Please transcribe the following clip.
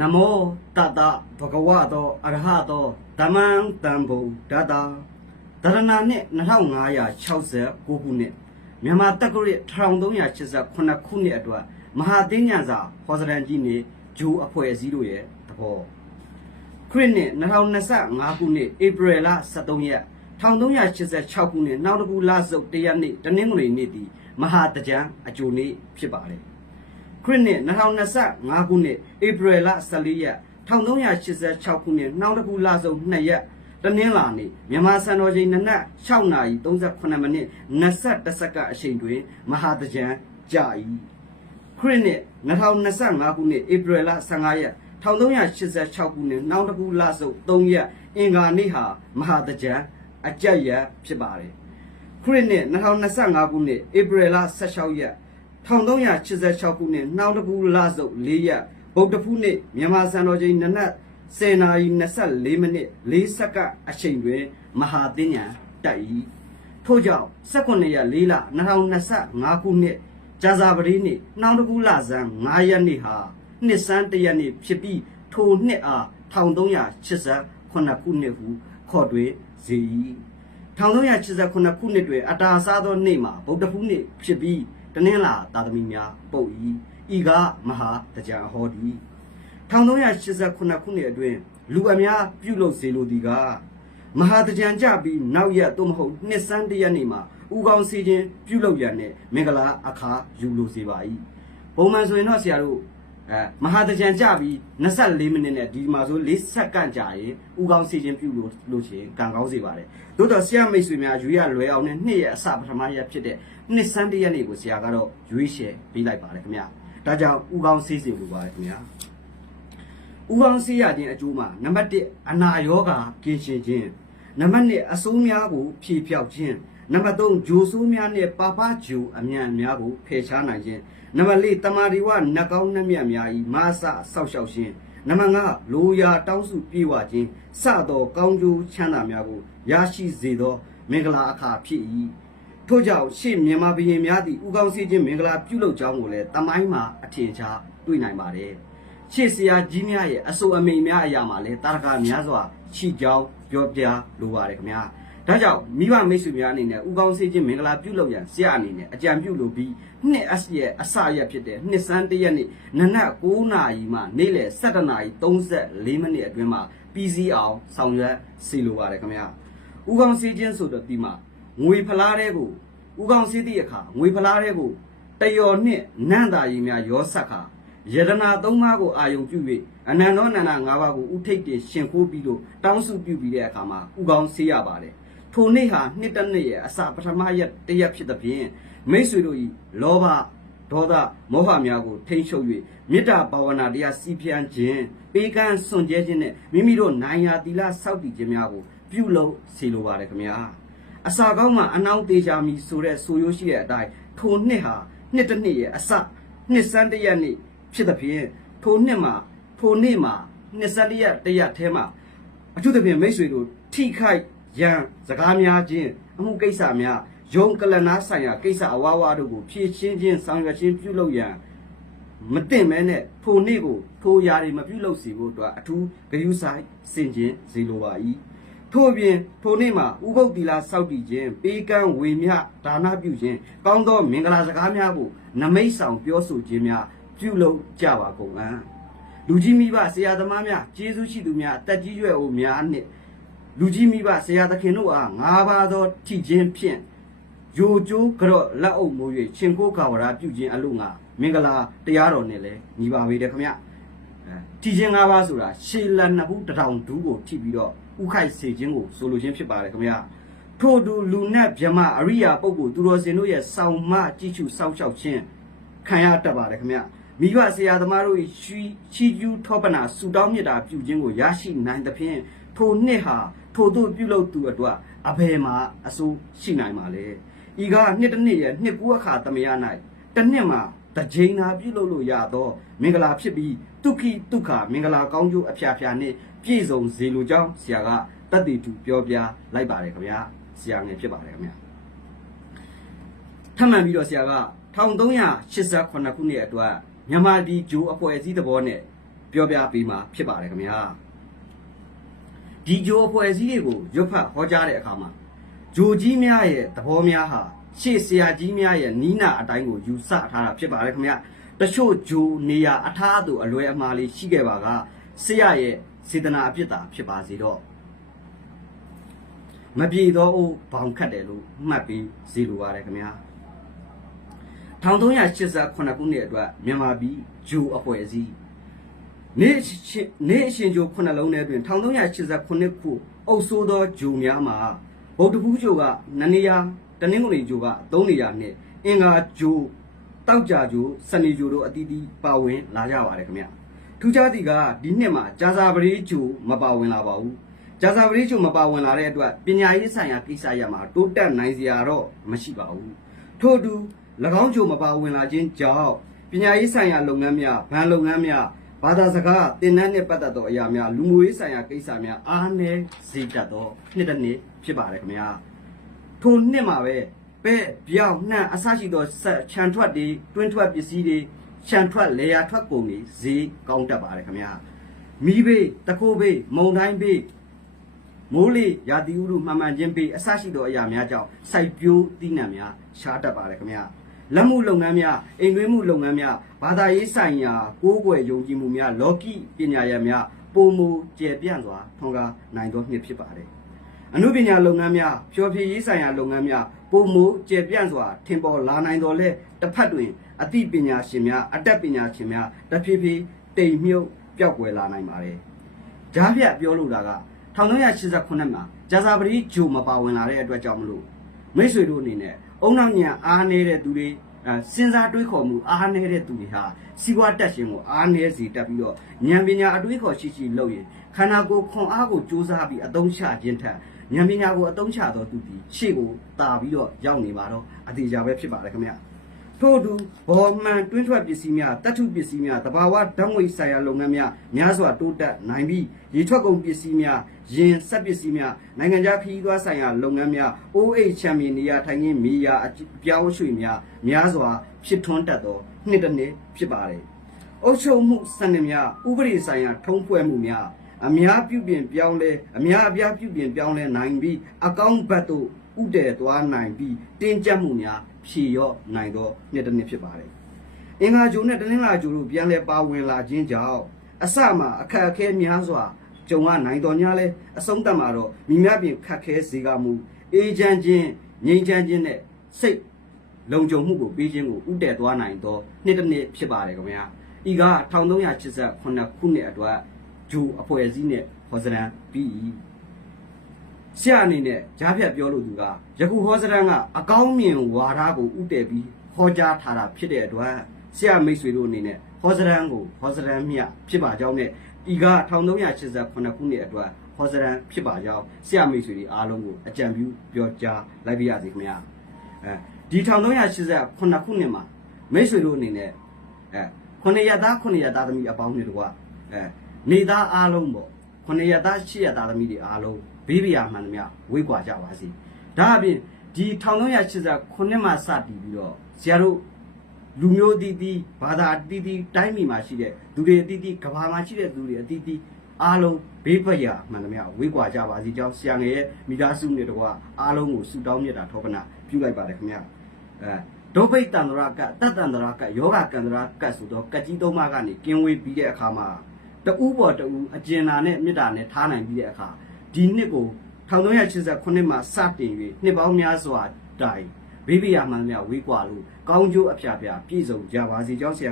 နမောတတဘဂဝတောအရဟတောဓမ္မံတံဗုဒ္ဓတာတရဏနှစ်2569ခုနှစ်မြန်မာတက္ကရာ1388ခုနှစ်အတွက်မဟာသင်းညာစာဟောစရန်ကြီးနေဂျိုးအဖွဲ့အစည်းတို့ရဲ့သဘောခရစ်နှစ်2025ခုနှစ်ဧပြီလ23ရက်1386ခုနှစ်နောက်တစ်ခုလစုပ်တရက်နေ့တနင်္ဂနွေနေ့ဒီမဟာတကြံအကျိုးနေ့ဖြစ်ပါတယ် ခရစ်နှစ်2025ခုနှစ်ဧပြီလ14ရက်1386ခုနှစ်နောက်တစ်ခုလဆုံး2ရက်တနင်္လာနေ့မြန်မာစံတော်ချိန်နနက်6နာရီ38မိနစ်21စက္ကန့်အချိန်တွင် မဟာတကြံကြာ၏ခရစ်နှစ်2025ခုနှစ်ဧပြီလ15ရက်1386ခုနှစ်နောက်တစ်ခုလဆုံး3ရက်အင်္ဂါနေ့ဟာမဟာတကြံအကြက်ရက်ဖြစ်ပါတယ်ခရစ်နှစ်2025ခုနှစ်ဧပြီလ16ရက် 1386ခုနှစ်နောက်တစ်ခုလစုပ်4ရက်ဗုဒ္ဓဖူးနေ့မြန်မာစံတော်ချိန်နနက်10နာရီ24မိနစ်4စက္ကန့်အချိန်တွင်မဟာသင်္ညာတက်၏ထို့ကြောင့်18ရက်4လ2025ခုနှစ်ကြာစာပတိနေ့နောက်တစ်ခုလဆန်း9ရက်နေ့ဟာနှစ်ဆန်း1ရက်နေ့ဖြစ်ပြီးထိုနှစ်အား1388ခုနှစ်ဟုခေါ်တွေ့စေ၏1389ခုနှစ်တွင်အတာစားသောနေ့မှာဗုဒ္ဓဖူးနေ့ဖြစ်ပြီး တနင်္လာသာသမီများပုတ်၏ဤကမဟာတကြံဟောသည်1389ခုနှစ်အတွင်းလူအများပြုလုပ်စေလိုသည်ကမဟာတကြံကြပြီးနောက်ရက်သို့မဟုတ်နှစ်စန်းတစ်ရက်နေ့မှာဥကောင်းစီခြင်းပြုလုပ်ရန်နဲ့မင်္ဂလာအခါယူလိုစေပါ၏ပုံမှန်ဆိုရင်တော့ဆရာတို့ အဲမဟာတကြံကြပြီး24မိနစ်နဲ့ဒီမှာဆို4စက္ကန့်ကြာရင်ဥကောင်းစီခြင်းပြုလို့လို့ရှိရင်ကံကောင်းစေပါတယ်သို့တော့ဆရာမိတ်ဆွေများရွေးရလွယ်အောင်နဲ့နှစ်ရက်အစပထမရက်ဖြစ်တဲ့နှစ်စန်းတစ်ရက်နေ့ကိုဆရာကတော့ရွေးချယ်ပေးလိုက်ပါတယ်ခင်ဗျာဒါကြောင့်ဥကောင်းစီစေလိုပါတယ်ခင်ဗျာဥကောင်းစီရခြင်းအကျိုးမှာနံပါတ်1အနာရောဂါကင်းရှင်းခြင်းနံပါတ်2အဆိုးများကိုဖြေဖျောက်ခြင်းနံပါတ်3ဂျိုဆိုးများနဲ့ပါပဂျိုအမြန်များကိုဖယ်ရှားနိုင်ခြင်း နံပါတ်4တမာရီဝနှကောင်းနှမြတ်များဤမာစဆောက်ရှောက်ခြင်းနံပါတ်5လိုရာတောင်းစုပြေဝခြင်းစသောကောင်းကျိုးချမ်းသာများကိုရရှိစေသော မင်္ဂလာအခါဖြစ်၏ထို့ကြောင့်ရှေ့မြန်မာဘုရင်များသည့်ဥကောင်းစီခြင်းမင်္ဂလာပြုလုပ်ကြောင်းကိုလည်းတမိုင်းမှာအထင်ရှားတွေ့နိုင်ပါတယ်ရှေ့ဆရာကြီးများရဲ့အဆိုအမိန်များအရာမှာလဲတာရကများစွာရှိကြောင်းပြောပြလိုပါတယ်ခင်ဗျာ ဒါကြောင့်မိဘမိတ်ဆွေများအနေနဲ့ဥကောင်းစေးခြင်းမင်္ဂလာပြုလုပ်ရန်ဆရာအနေနဲ့အကြံပြုလိုပြီးနှစ်အစရဲ့အစရက်ဖြစ်တဲ့နှစ်စန်းတစ်ရက်နေ့နနက်9နာရီမှနေ့လယ်17နာရီ34မိနစ်အတွင်းမှာပြီးစီးအောင်ဆောင်ရွက်စီလိုပါတယ်ခင်ဗျာဥကောင်းစေးခြင်းဆိုတော့ဒီမှာငွေဖလားတဲ့ကိုဥကောင်းစေးသည့်အခါငွေဖလားတဲ့ကိုတယော်နှစ်နန့်တာရီများရောဆက်ခါယတနာသုံးပါးကိုအာယုံပြု၍အနန္တောနန္ဒ၅ပါးကိုဥထိတ်တင်ရှင်ခိုးပြီးလို့တောင်းစုပြုပြီးတဲ့အခါမှာဥကောင်းဆေးရပါတယ် ထိုနေ့ဟာနှစ်တစ်နှစ်ရဲ့အစပထမရက်တစ်ရက်ဖြစ်သဖြင့်မိတ်ဆွေတို့ဤလောဘဒေါသမောဟများကိုထိမ့်ချုပ်၍မေတ္တာဘာဝနာတရားစီးပြန်းခြင်းပေးကမ်းစွန့်ကြဲခြင်းနဲ့မိမိတို့နိုင်ရာသီလစောင့်တည်ခြင်းများကိုပြုလုပ်စေလိုပါတယ်ခင်ဗျာအစာကောင်းမှအနှောင်းသေးချာမီဆိုတဲ့ဆိုရိုးရှိတဲ့အတိုင်းထိုနှစ်ဟာနှစ်တစ်နှစ်ရဲ့အစနှစ်စန်းတစ်ရက်နေ့ဖြစ်သဖြင့်ထိုနှစ်မှာထိုနေ့မှာနှစ်ဆက်တရက်တရက်ထဲမှာအထူးသဖြင့်မိတ်ဆွေတို့ထိခိုက် ရန်စကားများခြင်းအမှုကိစ္စများယုံကလနာဆိုင်ရာကိစ္စအဝါဝါတို့ကိုဖြည့်ရှင်းခြင်းဆောင်ရွက်ခြင်းပြုလုပ်ရန်မတင်မဲနဲ့ထိုနေ့ကိုထိုຢာတွေမပြုလုပ်စီဖို့အတွက်အထူးဂရုစိုက်စင်ခြင်းစီလိုပါ၏ထို့အပြင်ထိုနေ့မှာဥပုပ်တီလာစောက်တည်ခြင်းပေးကမ်းဝေမျှဒါနပြုခြင်းကောင်းသောမင်္ဂလာစကားများကိုနမိတ်ဆောင်ပြောဆိုခြင်းများပြုလုပ်ကြပါကုန်အံ့လူကြီးမိဘဆရာသမားများကျေးဇူးရှိသူများအသက်ကြီးရွယ်အိုများနှင့် လူကြီးမိဘဆရာသခင်တို့အားငါးပါးသောထိခြင်းဖြင့်ယိုကျိုးကြော့လက်အုပ်မိုး၍ရှင်ကိုကာဝရာပြုခြင်းအလို့ငါမင်္ဂလာတရားတော်နဲ့လည်းညီပါပေတယ်ခင်ဗျအဲထိခြင်းငါးပါးဆိုတာရှေလနှစ်ဘူးတစ်ထောင်ဒူးကိုထိပြီးတော့ဥခိုက်စေခြင်းကိုဆိုလိုခြင်းဖြစ်ပါတယ်ခင်ဗျထို့သူလူနဲ့ဗြဟ္မအရိယာပုဂ္ဂိုလ်သူတော်စင်တို့ရဲ့ဆောင်းမကြည့်ချူစောင့်ရှောက်ခြင်းခံရတတ်ပါတယ်ခင်ဗျမိဘဆရာသမားတို့ချီချီကျူးထောပနာဆူတောင်းမြတ်တာပြုခြင်းကိုရရှိနိုင်သဖြင့်ထိုနှစ်ဟာ ထိုတို့ပြုလုပ်သူအတွက်အဘယ်မှာအဆိုးရှိနိုင်ပါလဲဤကနှစ်တစ်နှစ်ရဲ့နှစ်ကူအခါသမယ၌တစ်နှစ်မှာတစ်ကြိမ်သာပြုလုပ်လို့ရသောမင်္ဂလာဖြစ်ပြီးဒုက္ခိဒုက္ခမင်္ဂလာကောင်းကျိုးအဖျားဖျားနှင့်ပြည့်စုံစေလိုကြောင်းဆရာကတတ်တည်သူပြောပြလိုက်ပါတယ်ခင်ဗျာဆရာငယ်ဖြစ်ပါတယ်ခင်ဗျာထပ်မံပြီးတော့ဆရာက1389ခုနှစ်အတွက်မြန်မာပြည်ဂျိုးအဖွဲ့အစည်းသဘောနဲ့ပြောပြပေးမှာဖြစ်ပါတယ်ခင်ဗျာ ဒီဂျိုအဖွဲ့အစည်းတွေကိုရွတ်ဖတ်ဟောကြားတဲ့အခါမှာဂျိုကြီးများရဲ့သဘောများဟာရှေ့ဆရာကြီးများရဲ့နီးနာအတိုင်းကိုယူဆထားတာဖြစ်ပါတယ်ခင်ဗျာတချို့ဂျိုနေရာအထားသူအလွယ်အမှားလေးရှိခဲ့ပါကဆရာရဲ့စေတနာအပြစ်တာဖြစ်ပါစေတော့မပြေတော့အိုးဘောင်ခတ်တယ်လို့မှတ်ပြီးစီလိုပါတယ်ခင်ဗျာ1388ခုနှစ်အတွက်မြန်မာပြည်ဂျူအဖွဲ့အစည်း နေရှင်နေအရှင်ဂျိုခုနှစ်လုံးထဲတွင်1388ခုအုပ်စိုးသောဂျူများမှာဗုဒ္ဓဘူးဂျိုက2နေရာတနင်္ဂနွေဂျိုက3နေရာနဲ့အင်္ဂါဂျိုတောက်ကြဂျိုစနေဂျိုတို့အတီးတီးပါဝင်လာကြပါတယ်ခင်ဗျထူးခြားသည်ကဒီနှစ်မှာဂျာဇာပရိဂျိုမပါဝင်လာပါဘူးဂျာဇာပရိဂျိုမပါဝင်လာတဲ့အတွက်ပညာရေးဆိုင်ရာကိစ္စရပ်မှာတိုးတက်နိုင်စရာတော့မရှိပါဘူးထို့အတူ၎င်းကြိုမပါဝင်လာခြင်းကြောင့်ပညာရေးဆိုင်ရာလုပ်ငန်းများဗန်လုပ်ငန်းများ ဘာသာစကားသင်တန်းနဲ့ပတ်သက်သောအရာများလူမှုရေးဆိုင်ရာကိစ္စများအားနည်းစေတတ်သောနှစ်တစ်နှစ်ဖြစ်ပါတယ်ခင်ဗျာထိုနှစ်မှာပဲပဲ့ပြောင်းနှံ့အစရှိသောဆက်ခြံထွက်တွေတွင်းထွက်ပစ္စည်းတွေခြံထွက်လေယာထွက်ကုန်တွေဈေးကောင်းတတ်ပါတယ်ခင်ဗျာမီးဘေးတခိုးဘေးမုံတိုင်းဘေးမိုးလေရာသီဥတုမှန်မှန်ချင်းပေးအဆရှိသောအရာများကြောင့်စိုက်ပျိုးသီးနှံများရှားတတ်ပါတယ်ခင်ဗျာ လက်မှုလုပ်ငန်းများအိမ်တွင်းမှုလုပ်ငန်းများဘာသာရေးဆိုင်ရာကိုးကွယ်ယုံကြည်မှုများလောကီပညာရပ်များပုံမူကျယ်ပြန့်စွာထွန်းကားနိုင်သောနှစ်ဖြစ်ပါတယ်အမှုပညာလုပ်ငန်းများဖြောဖြည့်ရေးဆိုင်ရာလုပ်ငန်းများပုံမူကျယ်ပြန့်စွာထင်ပေါ်လာနိုင်တော်လဲတစ်ဖက်တွင်အသိပညာရှင်များအတတ်ပညာရှင်များတဖြည်းဖြည်းတိမ်မြုပ်ပျောက်ကွယ်လာနိုင်ပါတယ်ဂျားပြတ်ပြောလို့တာက1389မှာဂျာဇာပရီဂျိုမပါဝင်လာတဲ့အတွက်ကြောင့်မလို့မိတ်ဆွေတို့အနေနဲ့ အုံနောက်ညံအားနေတဲ့သူတွေအဲစဉ်းစားတွေးခေါ်မှုအားနေတဲ့သူတွေဟာစီးပွားတက်ရှင်ကိုအားနေစီတက်ပြီးတော့ဉာဏ်ပညာအတွေးခေါ်ရှိရှိလုပ်ရင်ခန္ဓာကိုယ်ခွန်အားကိုစူးစမ်းပြီးအသုံးချခြင်းထက်ဉာဏ်ပညာကိုအသုံးချတော့သူဒီရှေ့ကိုတာပြီးတော့ရောက်နေပါတော့အသေးချာပဲဖြစ်ပါတယ်ခင်ဗျာ ထို့အတူဘော်မှန်တွင်းထွက်ပစ္စည်းများတတ်ထုပစ္စည်းများတဘာဝဓာတ်ငွေဆိုင်ရာလုပ်ငန်းများများစွာတိုးတက်နိုင်ပြီးရေထွက်ကုန်ပစ္စည်းများယင်ဆက်ပစ္စည်းများနိုင်ငံခြားခရီးသွားဆိုင်ရာလုပ်ငန်းများ OH ချန်ပီယံနေရာထိုင်ခင်းမီယာအပြောင်းရွှေ့များများစွာဖြစ်ထွန်းတတ်သောနှစ်တစ်နှစ်ဖြစ်ပါတယ်။အုပ်ချုပ်မှုစနစ်များဥပဒေဆိုင်ရာထုံးဖွဲ့မှုများအများပြုပြင်ပြောင်းလဲအများအပြားပြုပြင်ပြောင်းလဲနိုင်ပြီးအကောင့်ဘတ်သို့ဥတည်သွားနိုင်ပြီးတင်းကျပ်မှုများ ဖြေရော့နိုင်သောနှစ်တစ်နှစ်ဖြစ်ပါတယ်။အင်္ဂါဂျိုနဲ့တနင်္လာဂျိုတို့ပြန်လဲပါဝင်လာခြင်းကြောင့်အစမှအခက်အခဲများစွာကြုံရနိုင်တော်ညာလဲအဆုံးသတ်မှာတော့မိများပြင်ခက်ခဲစေကမူအေဂျင့်ချင်းငြိမ်းချမ်းခြင်းနဲ့စိတ်လုံခြုံမှုကိုပေးခြင်းကိုဥတည်သွားနိုင်သောနှစ်တစ်နှစ်ဖြစ်ပါတယ်ခင်ဗျာ။ဤက1388ခုနှစ်အတွက်ဂျိုအဖွဲ့အစည်းနဲ့ဟောစရန်ပြီး ဆရာအနေနဲ့ကြားဖြတ်ပြောလို့သူကယခုဟောစရန်ကအကောင်းမြင်ဝါဒကိုဥတည်ပြီးဟောကြားထားတာဖြစ်တဲ့အတွက်ဆရာမိတ်ဆွေတို့အနေနဲ့ဟောစရန်ကိုဟောစရန်မြတ်ဖြစ်ပါကြောင်းနဲ့ဤက1388ခုနှစ်အတွက်ဟောစရန်ဖြစ်ပါကြောင်းဆရာမိတ်ဆွေတွေအားလုံးကိုအကြံပြုပြောကြားလိုက်ပါရစေခင်ဗျာအဲဒီ1388ခုနှစ်မှာမိတ်ဆွေတို့အနေနဲ့အဲခုနှစ်ရသားခုနှစ်ရသားသမီးအပေါင်းတွေတကွာအဲနေသားအားလုံးပေါ့ခုနှစ်ရသားရှစ်ရသားသမီးတွေအားလုံး ဘေးပြာမှန်သမျှဝေးကွာကြပါစေဒါအပြင်ဒီ1380ခုနှစ်မှစတည်ပြီးတော့ဆရာတို့လူမျိုးအသီးသီးဘာသာအသီးသီးတိုင်းပြည်မှာရှိတဲ့လူတွေအသီးသီးကမ္ဘာမှာရှိတဲ့လူတွေအသီးသီးအားလုံးဘေးပရာမှန်သမျှဝေးကွာကြပါစေကြောင်းဆရာငယ်ရဲ့မိသားစုနဲ့တကွာအားလုံးကိုဆုတောင်းမြတ်တာထောပနာပြုလိုက်ပါတယ်ခင်ဗျအဲဒုဗိတ်တန္တရာကတတ္တန္တရာကယောဂကန္တရာကဆိုတော့ကတ်ကြီးသုံးပါးကနေကင်းဝေးပြီးတဲ့အခါမှာတူပေါ်တူအကျဉ်းနာနဲ့မေတ္တာနဲ့ထားနိုင်ပြီးတဲ့အခါ ဒီနှစ်ကို1389မှာစတင်၍နှစ်ပေါင်းများစွာတိုင်ဘေးဘီယာမှန်များဝေးကွာလို့ကောင်းကျိုးအဖျားဖျားပြည့်စုံကြပါစေကြောင်းဆရာ